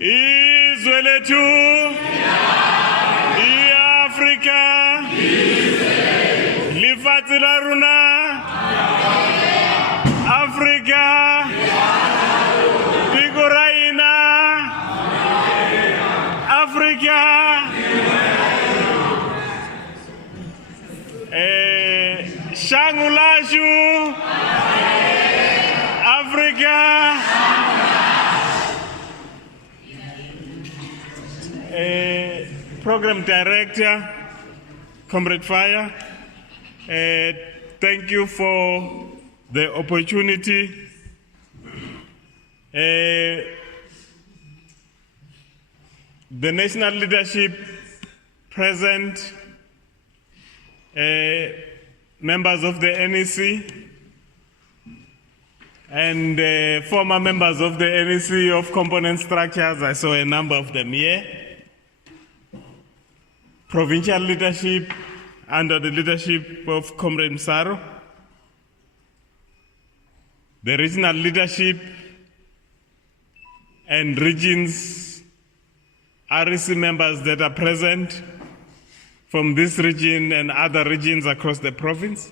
Izwe lethu iAfrika lefatshe la rona Afrika tiko ra hina Afrika shangu lashu Afrika Program Director, Comrade Fire, thank you for the opportunity. The national leadership present, members of the NEC, and former members of the NEC of component structures, I saw a number of them here. Provincial leadership under the leadership of Comrade Msaro, the regional leadership and regions, REC members that are present from this region and other regions across the province,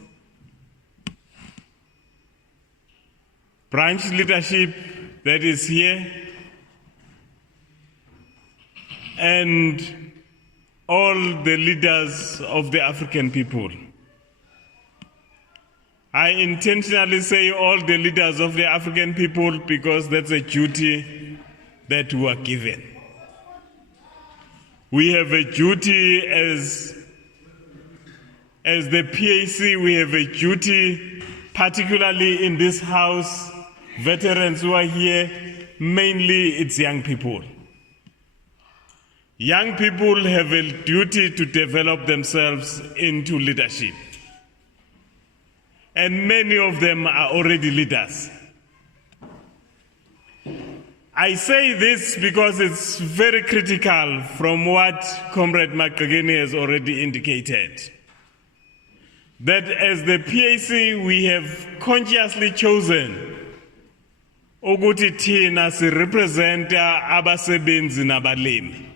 branch leadership that is here, and all the leaders of the African people. I intentionally say all the leaders of the African people because that's a duty that we are given. We have a duty as the PAC, we have a duty, particularly in this house, veterans who are here, mainly it's young people. Young people have a duty to develop themselves into leadership. And many of them are already leaders. I say this because it's very critical from what Comrade Makageni has already indicated. That as the PAC, we have consciously chosen ukuthi thina sirepresenta abasebenzi nabalimi.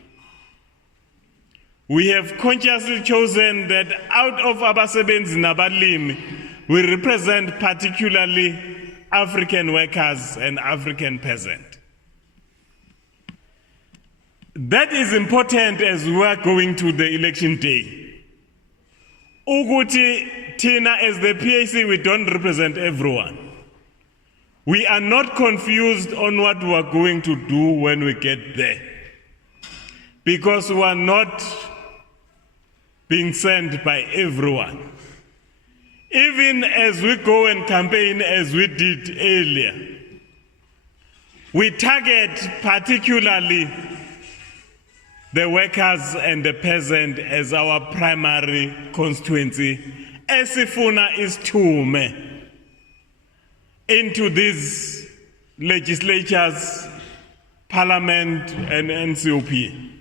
We have consciously chosen that out of abasebenzi nabalimi, we represent particularly African workers and African peasants. That is important as we are going to the election day. Ukuthi thina as the PAC, we don't represent everyone. We are not confused on what we are going to do when we get there. Because we are not being sent by everyone. Even as we go and campaign as we did earlier, we target particularly the workers and the peasant as our primary constituency. Esifuna isithume into these legislatures, parliament and NCOP.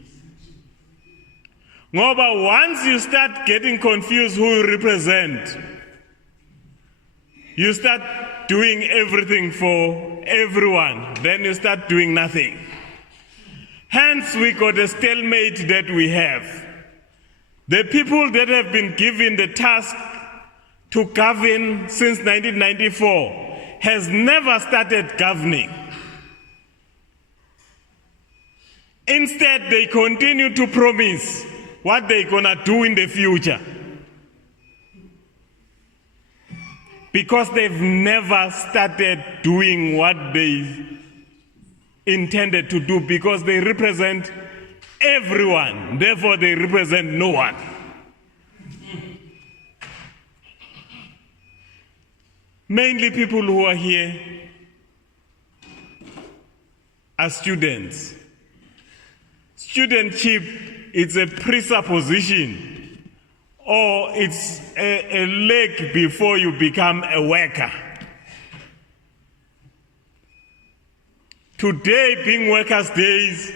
Ngoba once you start getting confused who you represent, you start doing everything for everyone, then you start doing nothing. Hence, we got a stalemate that we have. The people that have been given the task to govern since 1994 has never started governing. Instead, they continue to promise what they're gonna do in the future. Because they've never started doing what they intended to do, because they represent everyone, therefore they represent no one. Mainly people who are here are students. Studentship is a presupposition, or it's a leg before you become a worker. Today being Workers' Days,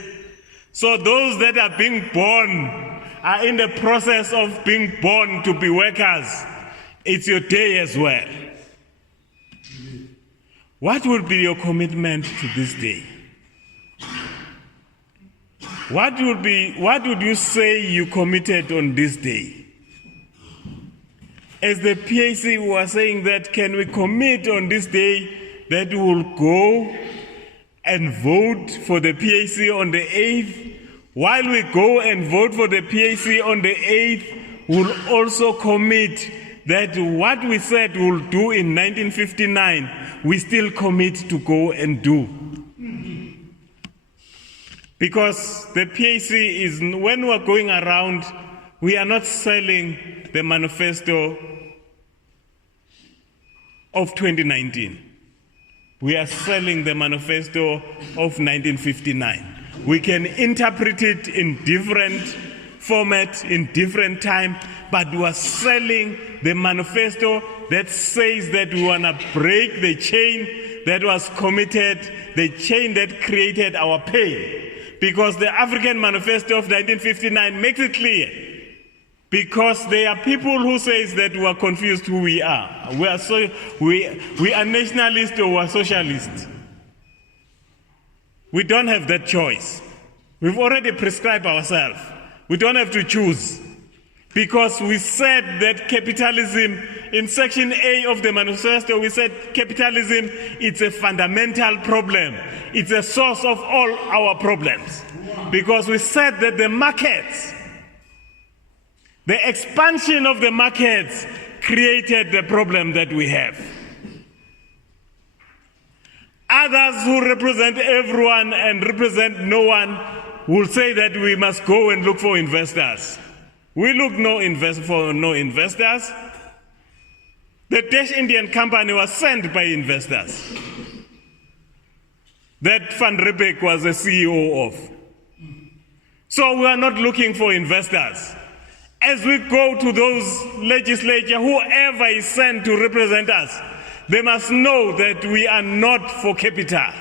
so those that are being born are in the process of being born to be workers. It's your day as well. What will be your commitment to this day? What would you say you committed on this day? As the PAC were saying that, can we commit on this day that we will go and vote for the PAC on the 8th? While we go and vote for the PAC on the 8th, we'll also commit that what we said we'll do in 1959, we still commit to go and do. Because the PAC is, when we're going around, we are not selling the manifesto of 2019. We are selling the manifesto of 1959. We can interpret it in different formats, in different time, but we are selling the manifesto that says that we want to break the chain that was committed, the chain that created our pain. Because the African Manifesto of 1959 makes it clear. Because there are people who say that we are confused who we are. We are nationalists or we are socialists. We don't have that choice. We've already prescribed ourselves. We don't have to choose. Because we said that capitalism, in section A of the manifesto, we said capitalism, it's a fundamental problem. It's a source of all our problems. Because we said that the markets, the expansion of the markets created the problem that we have. Others who represent everyone and represent no one will say that we must go and look for investors. We look for no investors. The Dutch Indian company was sent by investors that Van Riebeeck was the CEO of. So we are not looking for investors. As we go to those legislature, whoever is sent to represent us, they must know that we are not for capital.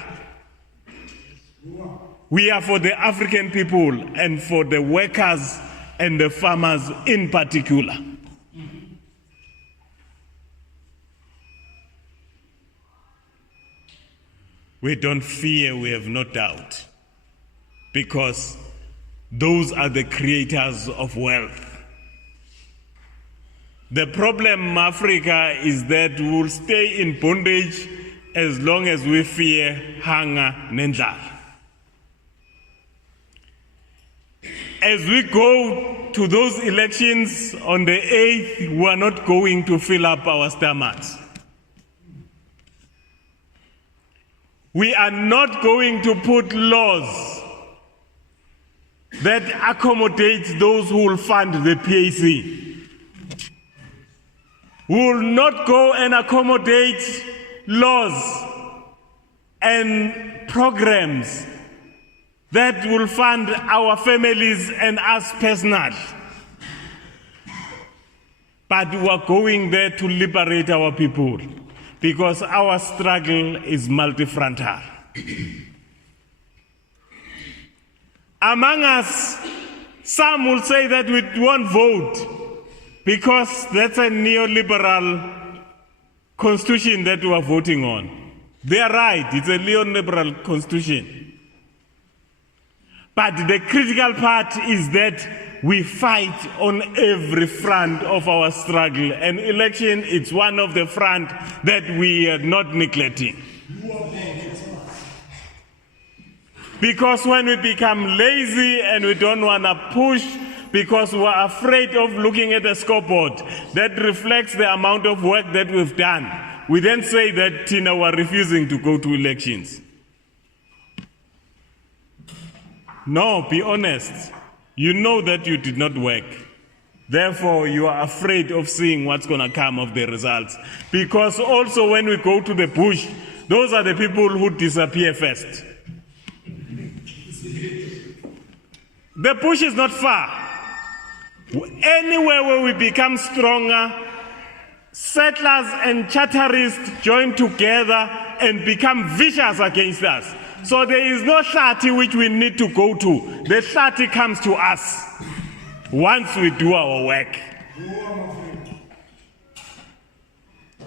We are for the African people and for the workers and the farmers in particular. We don't fear, we have no doubt, because those are the creators of wealth. The problem in Africa is that we will stay in bondage as long as we fear hunger and ndlala. As we go to those elections on the 8th, we are not going to fill up our stomachs. We are not going to put laws that accommodate those who will fund the PAC. We will not go and accommodate laws and programs that will fund our families and us personally. But we are going there to liberate our people, because our struggle is multifrontal. Among us, some will say that we won't vote because that's a neoliberal constitution that we are voting on. They are right, it's a neoliberal constitution. But the critical part is that we fight on every front of our struggle, and election is one of the fronts that we are not neglecting. Because when we become lazy and we don't want to push because we are afraid of looking at a scoreboard that reflects the amount of work that we've done, we then say that Tina, we're refusing to go to elections. No, be honest. You know that you did not work. Therefore, you are afraid of seeing what's going to come of the results. Because also when we go to the bush, those are the people who disappear first. The bush is not far. Anywhere where we become stronger, settlers and charterists join together and become vicious against us. So there is no Hlati which we need to go to. The Hlati comes to us once we do our work.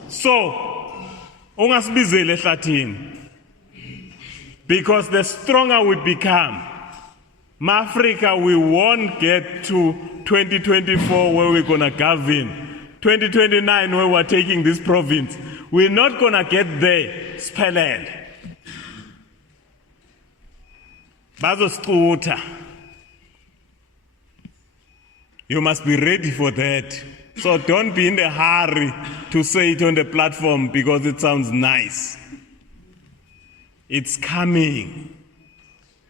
So, ungasibizele Hlatini. Because the stronger we become, Africa, we won't get to 2024 where we're going to govern. 2029 where we're taking this province. We're not going to get there. Spelele. Bazosikuta. You must be ready for that. So don't be in a hurry to say it on the platform because it sounds nice. It's coming.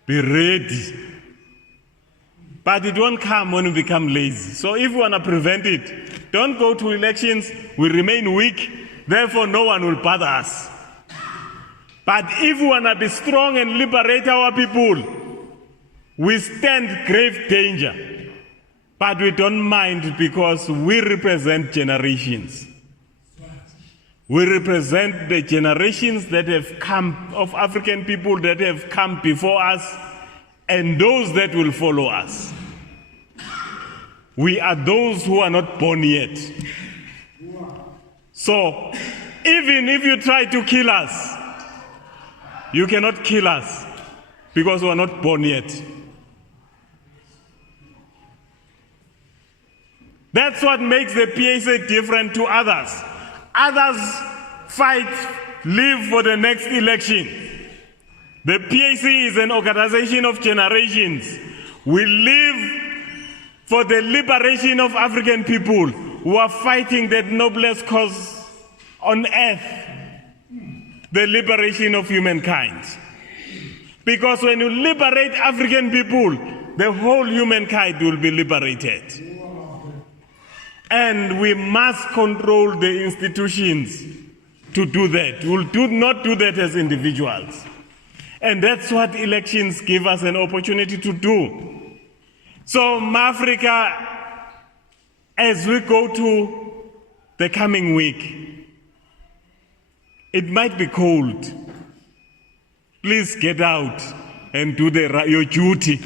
Be ready. But it won't come when we become lazy. So if we want to prevent it, don't go to elections. We remain weak. Therefore, no one will bother us. But if we want to be strong and liberate our people, we stand grave danger. But we don't mind because we represent generations. We represent the generations that have come, of African people that have come before us, and those that will follow us. We are those who are not born yet. So, even if you try to kill us, you cannot kill us because we are not born yet. That's what makes the PSA different to others. Others fight, live for the next election. The PAC is an organization of generations. We live for the liberation of African people who are fighting the noblest cause on earth, the liberation of humankind. Because when you liberate African people, the whole humankind will be liberated. And we must control the institutions to do that. We'll not do that as individuals. And that's what elections give us an opportunity to do. So, Africa, as we go to the coming week, it might be cold. Please get out and do your duty.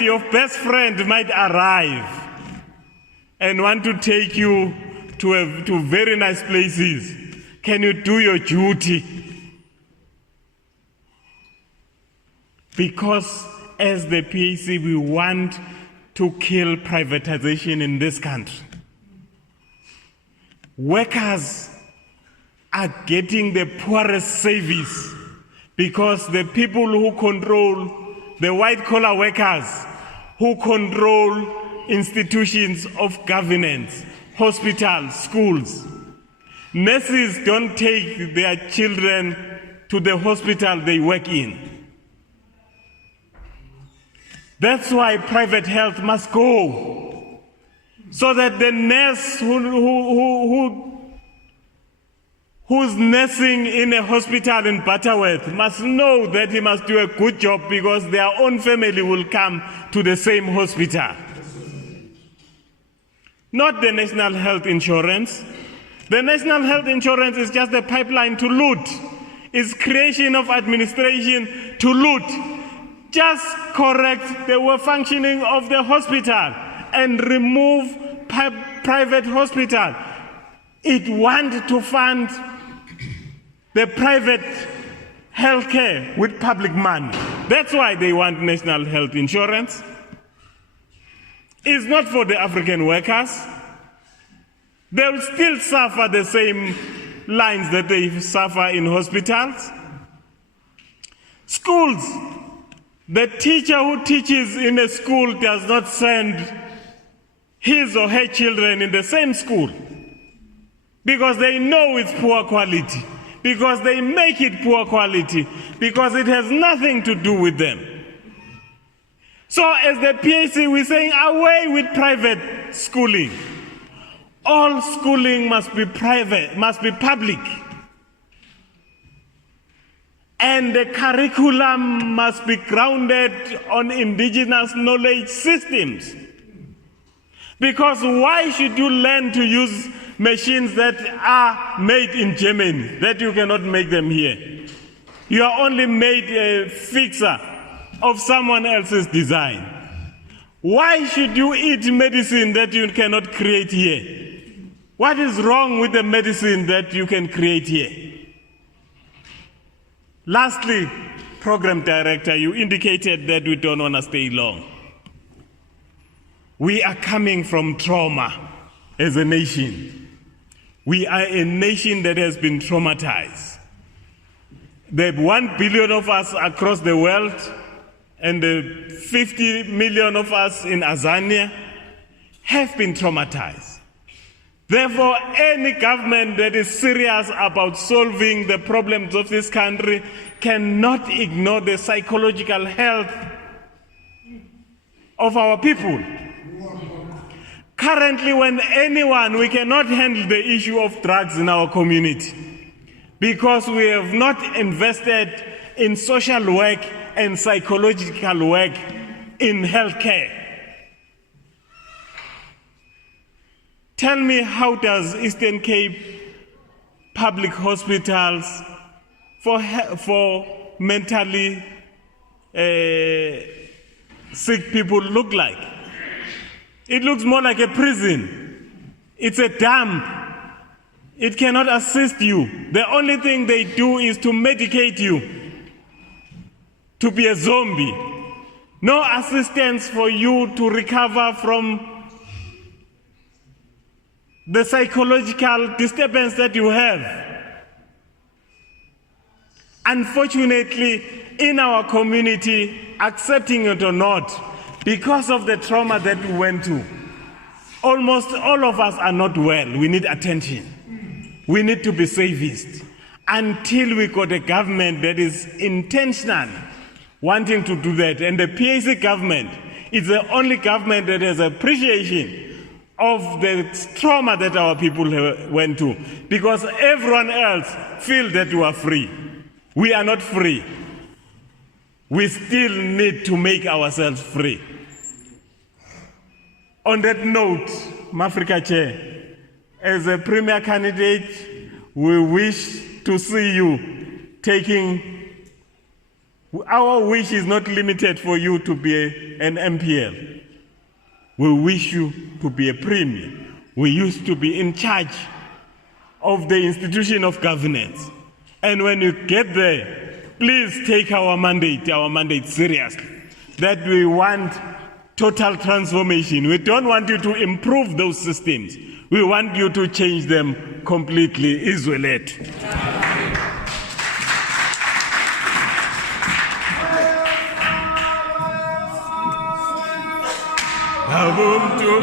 Your best friend might arrive and want to take you to very nice places. Can you do your duty? Because as the PAC, we want to kill privatization in this country. Workers are getting the poorest service because the people who control the white-collar workers who control institutions of governance, hospitals, schools. Nurses don't take their children to the hospital they work in. That's why private health must go, so that the nurse who's nursing in a hospital in Butterworth must know that he must do a good job because their own family will come to the same hospital. Not the National Health Insurance. The National Health Insurance is just a pipeline to loot. It's creation of administration to loot. Just correct the functioning of the hospital and remove private hospital. It wants to fund the private healthcare with public money. That's why they want national health insurance. It's not for the African workers. They will still suffer the same lines that they suffer in hospitals. Schools. The teacher who teaches in a school does not send his or her children in the same school because they know it's poor quality, because they make it poor quality, because it has nothing to do with them. So as the PAC, we're saying away with private schooling. All schooling must be private, must be public. And the curriculum must be grounded on indigenous knowledge systems. Because why should you learn to use machines that are made in Germany, that you cannot make them here? You are only made a fixer of someone else's design. Why should you eat medicine that you cannot create here? What is wrong with the medicine that you can create here? Lastly, Program Director, you indicated that we don't want to stay long. We are coming from trauma as a nation. We are a nation that has been traumatized. The 1 billion of us across the world and the 50 million of us in Azania have been traumatized. Therefore, any government that is serious about solving the problems of this country cannot ignore the psychological health of our people. Currently, we cannot handle the issue of drugs in our community because we have not invested in social work and psychological work in healthcare. Tell me, how does Eastern Cape public hospitals for mentally sick people look like? It looks more like a prison. It's a dump. It cannot assist you. The only thing they do is to medicate you to be a zombie. No assistance for you to recover from the psychological disturbance that you have. Unfortunately, in our community, accepting it or not, because of the trauma that we went through, almost all of us are not well. We need attention. We need to be safest. Until we got a government that is intentional, wanting to do that. And the PAC government is the only government that has appreciation of the trauma that our people went through. Because everyone else feels that we are free. We are not free. We still need to make ourselves free. On that note, Mafrika Chair, as a premier candidate, we wish to see you taking. Our wish is not limited for you to be an MPL. We wish you to be a premier. We used to be in charge of the institution of governance. And when you get there, please take our mandate seriously. That we want total transformation. We don't want you to improve those systems. We want you to change them completely. Israelite. Abum to